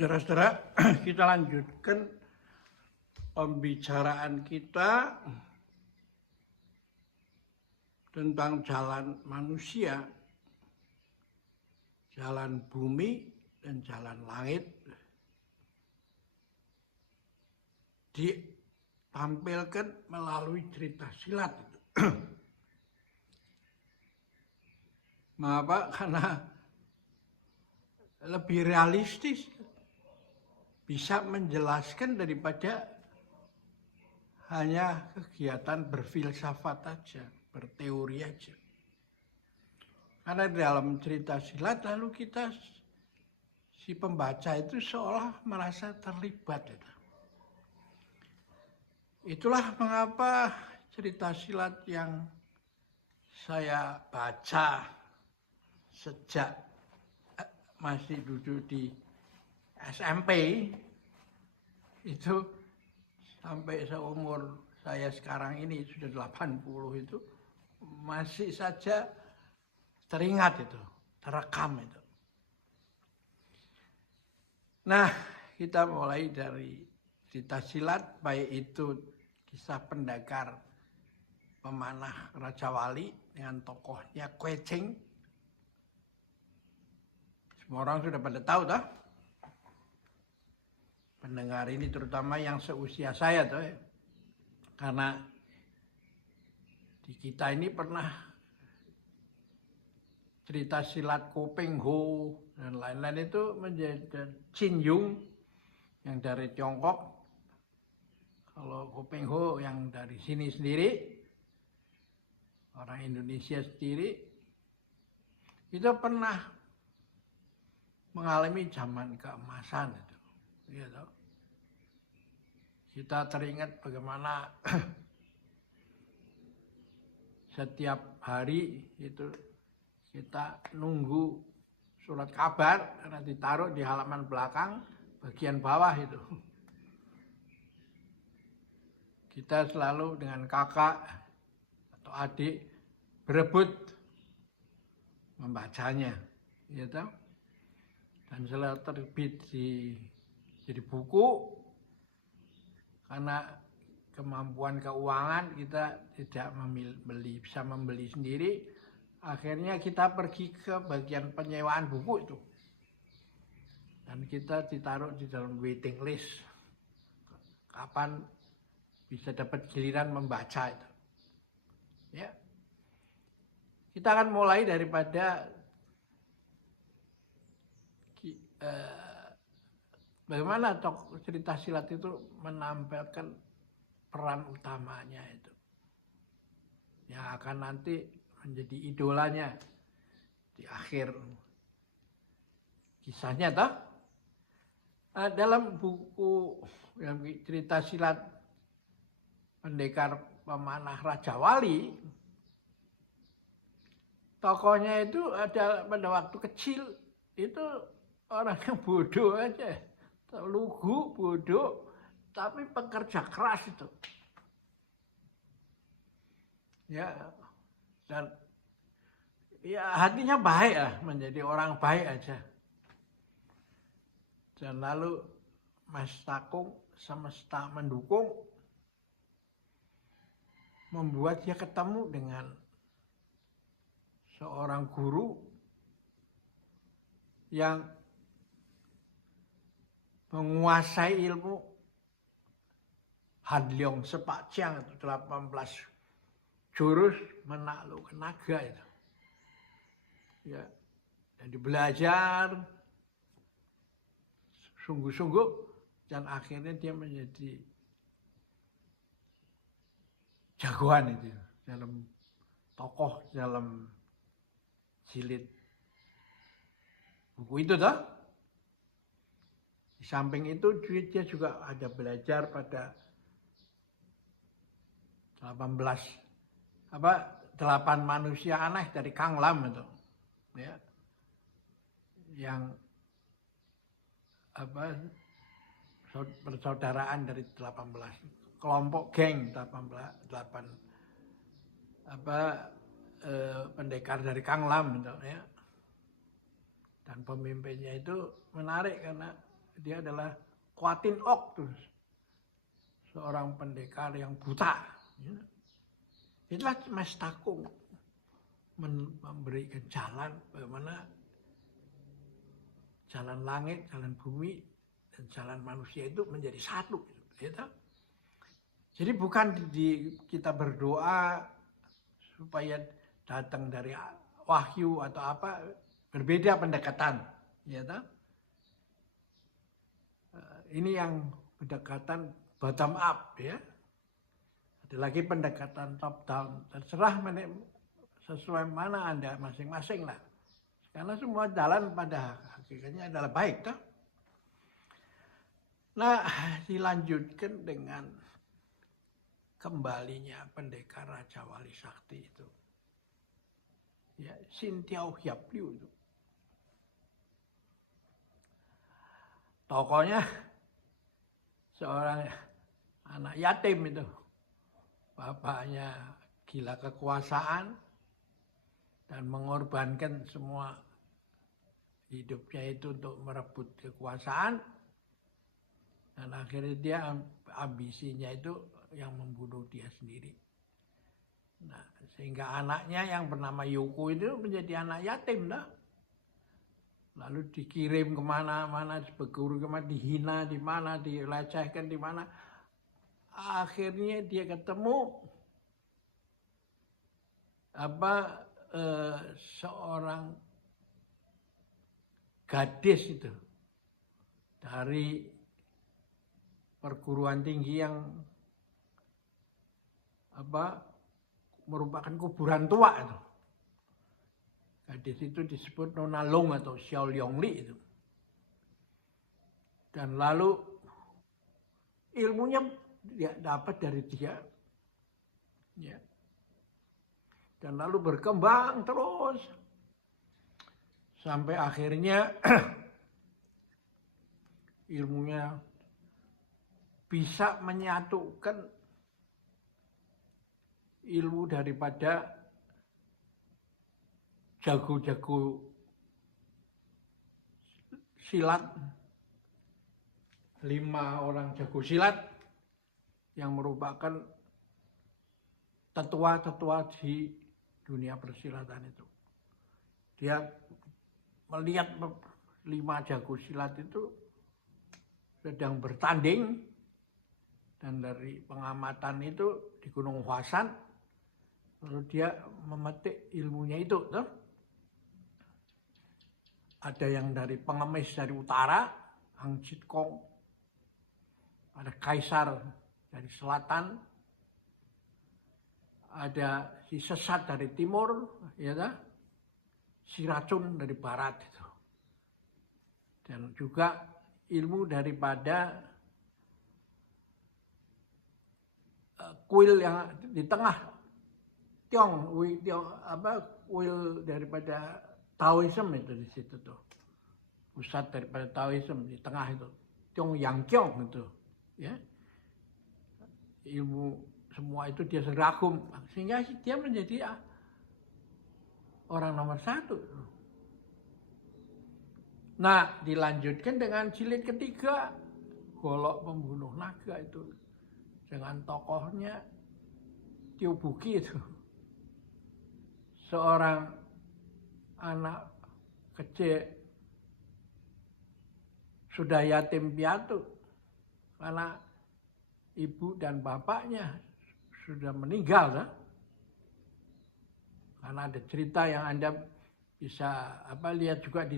Saudara-saudara, kita lanjutkan pembicaraan kita tentang jalan manusia, jalan bumi dan jalan langit, ditampilkan melalui cerita silat. Mengapa? Karena lebih realistis, bisa menjelaskan daripada hanya kegiatan berfilsafat aja, berteori aja. Karena dalam cerita silat lalu kita, si pembaca itu seolah merasa terlibat. Itulah mengapa cerita silat yang saya baca sejak masih duduk di SMP itu sampai seumur saya sekarang ini sudah 80 itu masih saja teringat itu, terekam itu. Nah, kita mulai dari cerita silat, baik itu kisah pendekar pemanah Raja Wali dengan tokohnya Kwecing. Semua orang sudah pada tahu toh. Pendengar ini terutama yang seusia saya toh ya. Karena di kita ini pernah cerita silat Ko Peng Ho dan lain-lain itu menjadi Chin Yung yang dari Tiongkok. Kalau Ko Peng Ho yang dari sini sendiri, orang Indonesia sendiri, itu pernah mengalami zaman keemasan itu. Gitu. Kita teringat bagaimana setiap hari itu kita nunggu surat kabar karena ditaruh di halaman belakang bagian bawah itu. Kita selalu dengan kakak atau adik berebut membacanya, gitu. Dan selalu terbit jadi buku karena kemampuan keuangan kita tidak bisa membeli sendiri. Akhirnya kita pergi ke bagian penyewaan buku itu. Dan kita ditaruh di dalam waiting list. Kapan bisa dapat giliran membaca itu. Ya. Kita akan mulai daripada bagaimana cerita silat itu menampilkan peran utamanya itu. Yang akan nanti menjadi idolanya di akhir kisahnya toh. Dalam buku yang cerita silat pendekar pemanah Raja Wali, tokohnya itu ada pada waktu kecil itu orang yang bodoh aja, lugu, bodoh, tapi pekerja keras itu. Ya, dan ya hatinya baik lah, menjadi orang baik aja. Dan lalu Mas Takung semesta mendukung, membuat dia ketemu dengan seorang guru yang menguasai ilmu Hadliong Sepak Chiang itu 18 jurus menaklukkan naga itu. Ya, jadi belajar sungguh-sungguh dan akhirnya dia menjadi jagoan itu dalam tokoh dalam jilid buku itu toh. Di samping itu dia juga ada belajar pada 8 manusia aneh dari Kang Lam itu. Ya. Yang persaudaraan dari 18 kelompok geng pendekar dari Kang Lam itu ya. Dan pemimpinnya itu menarik karena dia adalah Kuatin Ok, seorang pendekar yang buta. Ya. Itulah Mestako memberikan jalan bagaimana jalan langit, jalan bumi, dan jalan manusia itu menjadi satu. Gitu. Jadi bukan kita berdoa supaya datang dari wahyu atau apa, berbeda pendekatan. Gitu. Ini yang pendekatan bottom up, ya. Ada lagi pendekatan top down. Terserah sesuai mana Anda masing-masing lah. Karena semua jalan pada hakikatnya adalah baik, toh. Nah, dilanjutkan dengan kembalinya pendekar Raja Wali Sakti itu. Ya, Sintiau Hiap Liu itu. Tokohnya seorang anak yatim itu. Bapaknya gila kekuasaan dan mengorbankan semua hidupnya itu untuk merebut kekuasaan. Dan akhirnya dia ambisinya itu yang membunuh dia sendiri. Nah, sehingga anaknya yang bernama Yoko itu menjadi anak yatim dah. Lalu dikirim kemana-mana, berguru kemana, dihina di mana, dilecehkan di mana. Akhirnya dia ketemu seorang gadis itu dari perguruan tinggi yang merupakan kuburan tua itu. Gadis itu disebut Nona Long atau Xiao Liongli itu. Dan lalu ilmunya dia dapat dari dia. Ya. Dan lalu berkembang terus. Sampai akhirnya ilmunya bisa menyatukan ilmu daripada jago-jago silat, 5 orang jago silat yang merupakan tetua-tetua di dunia persilatan itu. Dia melihat 5 jago silat itu sedang bertanding, dan dari pengamatan itu di Gunung Huasan, lalu dia memetik ilmunya itu. Tuh. Ada yang dari pengemis dari utara, Hang Jitkong, ada kaisar dari selatan, ada si sesat dari timur, ya dah? Si racun dari barat itu. Dan juga ilmu daripada kuil yang di tengah, kuil daripada Taoism itu di situ tuh. Pusat daripada Taoism di tengah itu. Tiong Yang Kiong itu, ya. Ilmu semua itu dia seragam, sehingga dia menjadi orang nomor 1. Nah, dilanjutkan dengan jilid ketiga, Golok Pembunuh Naga itu. Dengan tokohnya Tio Buki itu. Seorang anak kecil sudah yatim piatu karena ibu dan bapaknya sudah meninggal. Kan? Karena ada cerita yang Anda bisa lihat juga di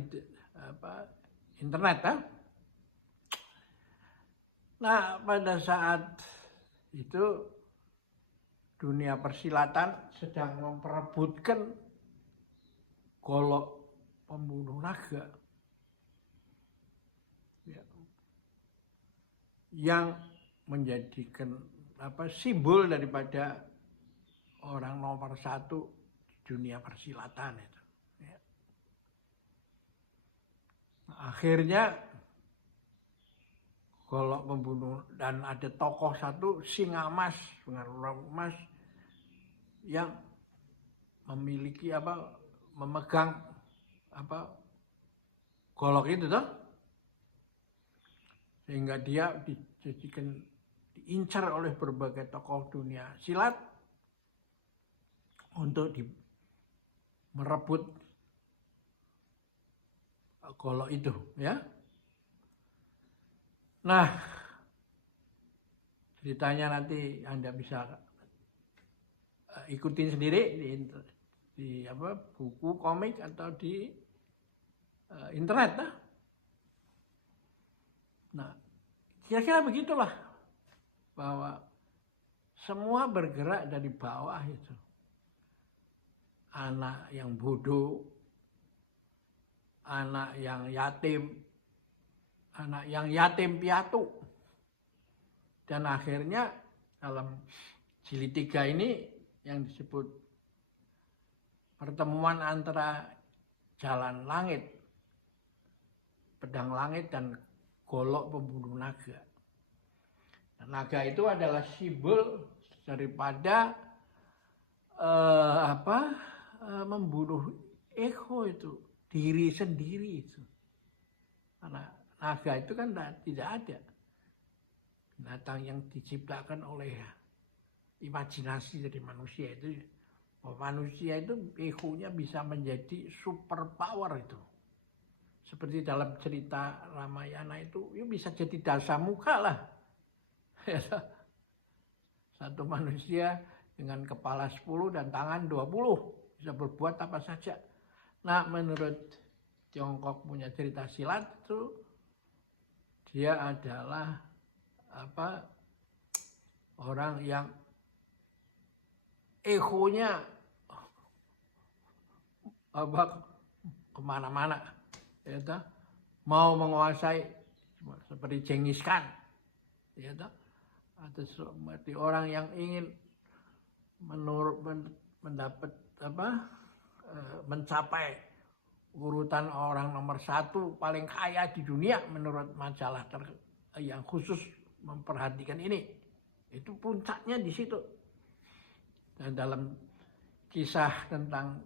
internet. Kan? Nah, pada saat itu dunia persilatan sedang memperebutkan Golok Pembunuh Naga. Ya. Yang menjadikan simbol daripada orang nomor 1 dunia persilatan itu. Ya. Nah, akhirnya Golok Pembunuh, dan ada tokoh satu Singa Emas, pengaruh emas yang memiliki memegang golok itu toh. sehingga dia diincar oleh berbagai tokoh dunia silat untuk merebut golok itu, ya. Nah, ceritanya nanti Anda bisa ikutin sendiri di buku komik atau di internet. Nah, kira-kira begitulah, bahwa semua bergerak dari bawah itu. Anak yang bodoh, anak yang yatim piatu. Dan akhirnya dalam jilid 3 ini yang disebut pertemuan antara jalan langit, pedang langit, dan golok pembunuh naga. Naga itu adalah simbol daripada membunuh ego itu, diri sendiri itu. Karena naga itu kan tidak ada. Binatang yang diciptakan oleh imajinasi dari manusia itu. Manusia itu egonya bisa menjadi super power itu. Seperti dalam cerita Ramayana itu, ya bisa jadi Dasamuka lah. Satu manusia dengan kepala 10 dan tangan 20 bisa berbuat apa saja. Nah, menurut Tiongkok punya cerita silat itu, dia adalah orang yang egonya kemana-mana, ya, mau menguasai seperti Genghis Khan, ya, atau seperti orang yang ingin mencapai urutan orang nomor 1 paling kaya di dunia menurut majalah yang khusus memperhatikan ini. Itu puncaknya di situ. Dan dalam kisah tentang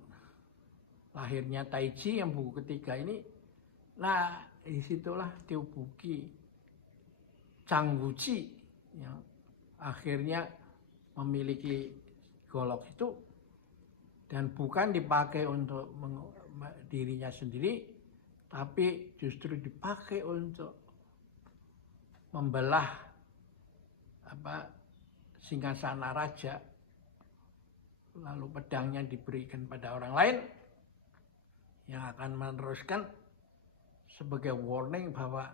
lahirnya Taiji yang buku ketiga ini, nah disitulah Teubuki Zhang Wuji yang akhirnya memiliki golok itu, dan bukan dipakai untuk dirinya sendiri, tapi justru dipakai untuk membelah singgasana raja, lalu pedangnya diberikan pada orang lain yang akan meneruskan sebagai warning bahwa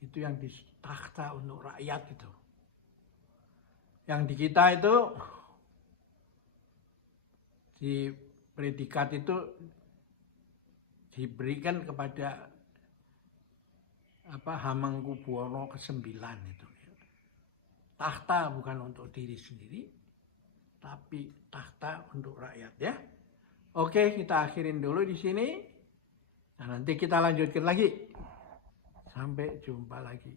itu yang ditakhta untuk rakyat itu. Yang di kita itu, di predikat itu diberikan kepada Hamengkubuwono ke-9 itu. Takhta bukan untuk diri sendiri, tapi takhta untuk rakyat, ya. Oke, kita akhirin dulu di sini. Nah, nanti kita lanjutkan lagi. Sampai jumpa lagi.